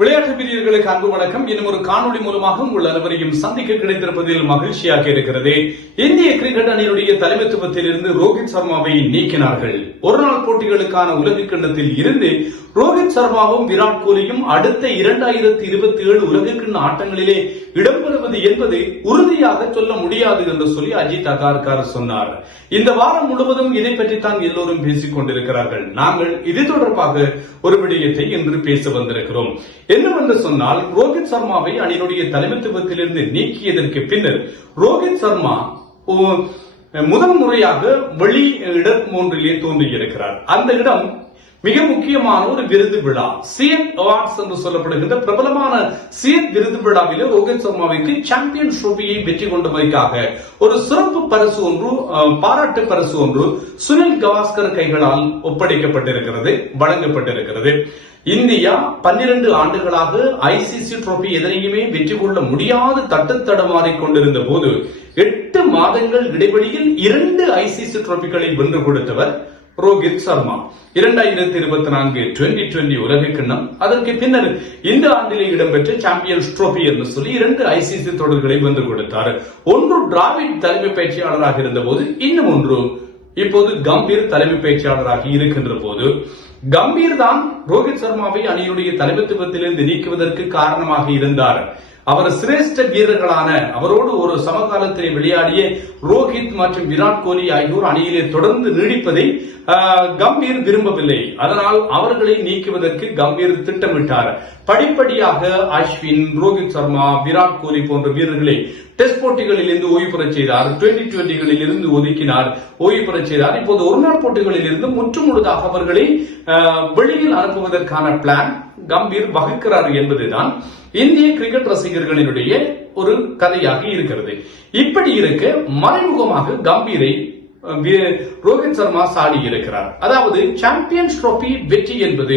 விளையாட்டு பிரியர்களுக்கு அன்பு வணக்கம். இன்னும் ஒரு காணொலி மூலமாக உங்கள் அனைவரையும் சந்திக்க கிடைத்திருப்பதில் மகிழ்ச்சியாக இருக்கிறது. இந்திய கிரிக்கெட் அணியினுடைய தலைமைத்துவத்தில் இருந்து ரோஹித் சர்மாவை நீக்கினார்கள். ஒருநாள் போட்டிகளுக்கான உலக கிண்ணத்தில் இருந்து ரோஹித் சர்மாவும் விராட் கோலியும் அடுத்த 2027 உலக கிண்ண ஆட்டங்களிலே இடம்பெறுவது என்பது உறுதியாக சொல்ல முடியாது என்று சொல்லி அஜித் அகார்கர் சொன்னார். இந்த வாரம் முழுவதும் இதை பற்றித்தான் எல்லோரும் பேசிக் கொண்டிருக்கிறார்கள். நாங்கள் இது தொடர்பாக ஒரு விடயத்தை இன்று பேச வந்திருக்கிறோம். என்னவென்று சொன்னால், ரோஹித் சர்மாவை அணியினுடைய தலைமைத்துவத்திலிருந்து நீக்கியதற்கு பின்னர் ரோஹித் சர்மா முதல் முறையாக வெளி இடம் ஒன்றிலே தோன்றியிருக்கிறார். அந்த இடம் மிக முக்கியமான ஒரு விருது விழா, சிஎட் அவார்ட்ஸ் என்று சொல்லப்படுகின்ற பிரபலமான சிஎட் விருது விழாவிலே ரோஹித் சர்மாவுக்கு சாம்பியன் ட்ரோபியை வெற்றி கொண்டமைக்காக ஒரு சிறப்பு பரிசு ஒன்று, பாராட்டு பரிசு ஒன்று சுனில் கவாஸ்கர் கைகளால் ஒப்படைக்கப்பட்டிருக்கிறது, வழங்கப்பட்டிருக்கிறது. இந்தியா 12 ஆண்டுகளாக ஐசிசி ட்ரோபி எதனையுமே வெற்றி கொள்ள முடியாது தட்டுத்தடமாறிக் கொண்டிருந்த போது 8 மாதங்கள் இடைவெளியில் 2 ஐசிசி ட்ரோபிகளை வென்று கொடுத்தவர் ரோஹித் சர்மா. 2024 2020 உலக கிண்ணம், அதற்கு பின்னர் இந்த ஆண்டிலே இடம்பெற்ற சாம்பியன்ஸ் ட்ரோபி என்று சொல்லி 2 ஐசிசி தொடர்களை வென்று கொடுத்தார். ஒன்று டிராவிட் தலைமை பயிற்சியாளராக இருந்த போது, இன்னும் ஒன்று இப்போது கம்பீர் தலைமை பயிற்சியாளராக இருக்கின்ற போது. கம்பீர் தான் ரோஹித் சர்மாவை அணியுடைய தலைமைத்துவத்திலிருந்து நீக்குவதற்கு காரணமாக இருந்தார். அவர் சிரேஷ்ட வீரர்களான, அவரோடு ஒரு சமகாலத்திலே விளையாடிய ரோஹித் மற்றும் விராட் கோலி ஆகியோர் அணியிலே தொடர்ந்து நீடிப்பதை கம்பீர் விரும்பவில்லை. அதனால் அவர்களை நீக்குவதற்கு கம்பீர் திட்டமிட்டார். படிப்படியாக அஸ்வின், ரோஹித் சர்மா, விராட் கோலி போன்ற வீரர்களை டெஸ்ட் போட்டிகளில் இருந்து ஓய்வு பெறச் செய்தார். 2020களில் இருந்து ஒதுக்கினார், ஓய்வு பெறச் செய்தார். இப்போது ஒருநாள் போட்டிகளில் இருந்து முற்றுமுழுதாக அவர்களை வெளியில் அனுப்புவதற்கான பிளான் கம்பீர் வகுக்கிறார் என்பதுதான் இந்திய கிரிக்கெட் ரசிகர்களினுடைய ஒரு கதையாக இருக்கிறது. இப்படி இருக்க மறைமுகமாக கம்பீரை ரோஹித் சர்மா சாடி இருக்கிறார். அதாவது சாம்பியன்ஸ் ட்ரோபி வெற்றி என்பது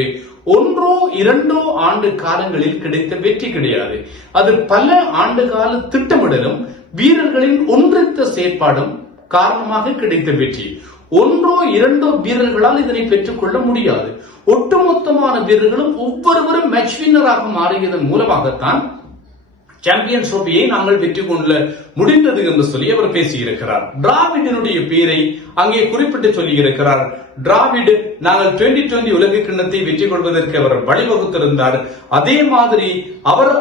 1-2 ஆண்டு காலங்களில் கிடைத்த வெற்றி கிடையாது. அது பல ஆண்டு கால திட்டமிடலும் வீரர்களின் ஒன்றித்த செயற்பாடும் காரணமாக கிடைத்த வெற்றி. 1-2 வீரர்களால் இதனை பெற்றுக் கொள்ள முடியாது. ஒட்டுமொத்தமான வீரர்களும் ஒவ்வொருவரும் மேட்ச் வின்னராக மாறியதன் மூலமாகத்தான் சாம்பியன்ஸ் ட்ரோபியை நாங்கள் வெற்றி கொள்ள முடிந்தது என்று சொல்லி அவர் பேசியிருக்கிறார். டிராவிடினுடைய பெயரை அங்கே குறிப்பிட்டு சொல்லி இருக்கிறார். டிராவிட் நாங்கள் 2020 உலக கிண்ணத்தை வெற்றி கொள்வதற்கு அவர் வழிவகுத்திருந்தார். அதே மாதிரி அவர்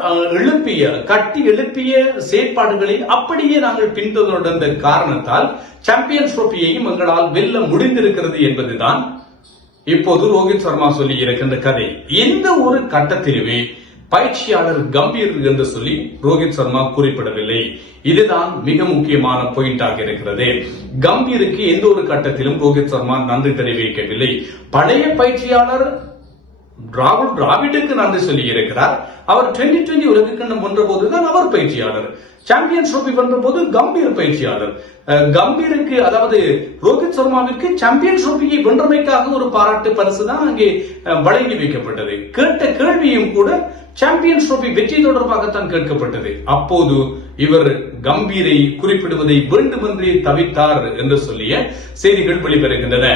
கட்டி எழுப்பிய செயற்பாடுகளை அப்படியே நாங்கள் பின்தொடர்ந்த காரணத்தால் சாம்பியன்ஸ் ட்ரோபியையும் எங்களால் வெல்ல முடிந்திருக்கிறது என்பதுதான் இப்போது ரோஹித் சர்மா சொல்லி இருக்கின்ற கதை. எந்த ஒரு கட்டத்திலுமே பயிற்சியாளர் கம்பீர் என்று சொல்லி ரோஹித் சர்மா குறிப்பிடவில்லை. இதுதான் மிக முக்கியமான பாயிண்டாக இருக்கிறது. கம்பீருக்கு எந்த ஒரு கட்டத்திலும் ரோஹித் சர்மா நன்றி தெரிவிக்கவில்லை. பழைய பயிற்சியாளர் டிராவிடுக்கு நன்றி சொல்லி இருக்கிறார். அவர் 2020 உலக கிண்ணம் வென்ற போதுதான் அவர் பயிற்சியாளர். சாம்பியன்ஸ் ட்ரோபி வென்ற போது கம்பீர் பயிற்சியாளர். கம்பீருக்கு, அதாவது ரோஹித் சர்மாவிற்கு சாம்பியன்ஸ் ட்ரோபியை வென்றமைக்காக ஒரு பாராட்டு பரிசு தான் அங்கே வழங்கி வைக்கப்பட்டது. கேட்ட கேள்வியும் கூட சாம்பியன்ஸ் ட்ரோபி வெற்றி தொடர்பாகத்தான் கேட்கப்பட்டது. அப்போது இவர் கம்பீரை குறிப்பிடுவதை வேண்டுமென்றே தவிர்த்தார் என்று சொல்லிய செய்திகள் வெளிவருகின்றன.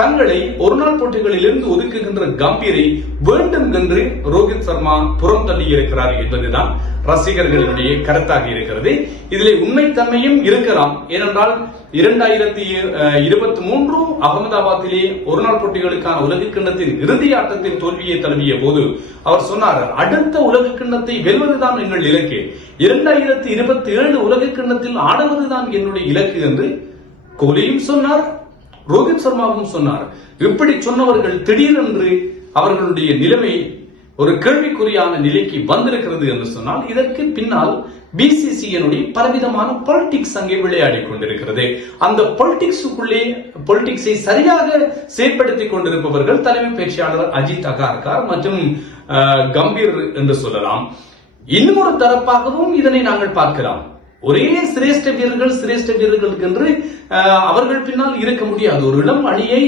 தங்களை ஒருநாள் போட்டிகளில் இருந்து ஒதுக்குகின்ற கம்பீரை வேண்டும் என்று ரோஹித் சர்மா புறம் தள்ளி இருக்கிறார் என்பதுதான் ரசிகர்களுடைய கருத்தாக இருக்கிறது. இதில் உண்மைத்தன்மையும் இருக்கலாம். ஏனென்றால் 2023 அகமதாபாத்திலே ஒருநாள் போட்டிகளுக்கான உலக கிண்ணத்தின் இறுதி ஆட்டத்தில் தோல்வியை தழுவிய போது அவர் சொன்னார், அடுத்த உலக கிண்ணத்தை வெல்வதுதான் எங்கள் இலக்கு, 2027 உலக கிண்ணத்தில் ஆடுவதுதான் என்னுடைய இலக்கு என்று கோலியும் சொன்னார், ரோஹித் சர்மாவும் சொன்னார். இப்படி சொன்னவர்கள் திடீரென்று அவர்களுடைய நிலைமை ஒரு கேள்விக்குறியான நிலைக்கு வந்திருக்கிறது என்று சொன்னால், இதற்கு பின்னால் பிசிசிஐ பலவிதமான பாலிடிக்ஸ் அங்கே விளையாடி கொண்டிருக்கிறது. அந்த பாலிடிக்ஸை சரியாக செயற்படுத்திக் கொண்டிருப்பவர்கள் தலைமை பேச்சாளர் அஜித் அகார்கர் மற்றும் கம்பீர் என்று சொல்லலாம். இன்னொரு தரப்பாகவும் இதனை நாங்கள் பார்க்கலாம். ஒரே சிரேஷ்ட வீரர்களுக்கு என்று அவர்கள் பின்னால் இருக்க முடியாது. ஒரு இளம் அணியை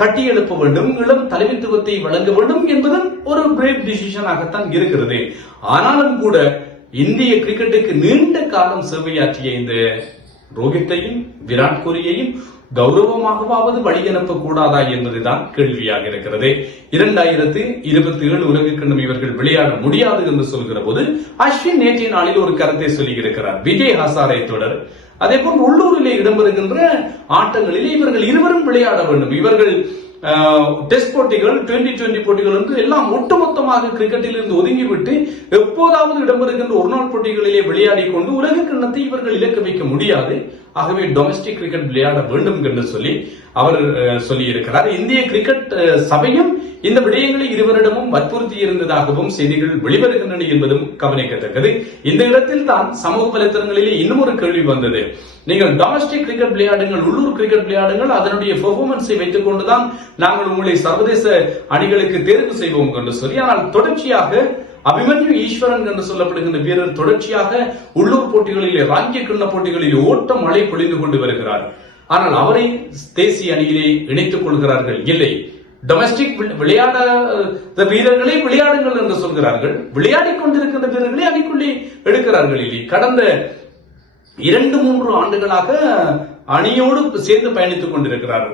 கட்டி எழுப்ப வேண்டும், இளம் தலைமைத்துவத்தை வழங்க வேண்டும் என்பது ஒரு பிரேவ் டிசிஷனாகத்தான் இருக்கிறது. ஆனாலும் கூட இந்திய கிரிக்கெட்டுக்கு நீண்ட காலம் சேவையாற்றிய இந்த ரோஹித்தையும் விராட் கோலியையும் கௌரவமாகவாவது வழி அனுப்ப கூடாதா என்பதுதான் கேள்வியாக இருக்கிறது. 2027 உலகக்கிண்ணம் இவர்கள் விளையாட முடியாது என்று சொல்கிற போது அஸ்வின் நேற்றைய நாளில் ஒரு கருத்தை சொல்லி இருக்கிறார். விஜய் ஹசாரே தொடர், அதே போல் உள்ளூரிலே இடம்பெறுகின்ற ஆட்டங்களிலே இவர்கள் இருவரும் விளையாட வேண்டும். இவர்கள் டெஸ்ட் போட்டிகள், 2020 போட்டிகள் என்று எல்லாம் ஒட்டுமொத்தமாக கிரிக்கெட்டில் இருந்து ஒதுங்கிவிட்டு எப்போதாவது இடம்பெறுகின்ற ஒருநாள் போட்டிகளிலே விளையாடி கொண்டு உலக கிண்ணத்தை இவர்கள் இலக்கு வைக்க முடியாது. ஆகவே டொமஸ்டிக் கிரிக்கெட் விளையாட வேண்டும் என்று சொல்லி அவர் சொல்லி இருக்கிறார். இந்திய கிரிக்கெட் சபையும் இந்த விடயங்களை இருவரிடமும் வற்புறுத்தி இருந்ததாகவும் செய்திகள் வெளிவருகின்றன என்பதும் கவனிக்கத்தக்கது. இந்த இடத்தில் தான் சமூக வலைத்தளங்களிலே இன்னும் ஒரு கேள்வி வந்தது. நீங்கள் டொமஸ்டிக் கிரிக்கெட் விளையாடுங்கள், உள்ளூர் கிரிக்கெட் விளையாடுங்கள், அதனுடைய பெர்ஃபார்மன்ஸை வைத்துக் கொண்டுதான் நாங்கள் உங்களை சர்வதேச அணிகளுக்கு தேர்வு செய்வோம் என்று சொல்லி. ஆனால் தொடர்ச்சியாக அபிமன்யு ஈஸ்வரன் என்று சொல்லப்படுகின்ற வீரர் தொடர்ச்சியாக உள்ளூர் போட்டிகளிலே, ராங்கிய கிண்ண போட்டிகளிலே ஓட்ட மழை பொழிந்து கொண்டு வருகிறார். ஆனால் அவரை தேசிய அணியிலே இணைத்துக் கொள்கிறார்கள். இல்லை, டொமஸ்டிக் விளையாட வீரர்களை விளையாடுங்கள் என்று சொல்கிறார்கள். விளையாடி கொண்டிருக்கின்ற வீரர்களை அணிக்குள்ளே எடுக்கிறார்கள். இல்லை, கடந்த 2-3 ஆண்டுகளாக அணியோடு சேர்ந்து பயணித்துக் கொண்டிருக்கிறார்.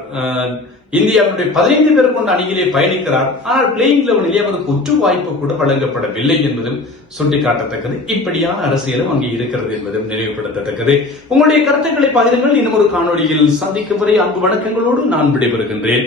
இந்தியாவுடைய 15 பேர் கொண்ட அணியிலே பயணிக்கிறார். ஆனால் பிளேயிங் லெவலிலே அவருக்கு ஒற்று வாய்ப்பு கூட வழங்கப்படவில்லை என்பதும் சுட்டிக்காட்டத்தக்கது. இப்படியான அரசியலும் அங்கே இருக்கிறது என்பதும் நினைவுபடுத்தத்தக்கது. உங்களுடைய கருத்துக்களை பகிருங்கள். இன்னும் ஒரு காணொலியில் சந்திக்கும் வரை அன்பு வணக்கங்களோடு நான் விடைபெறுகின்றேன்.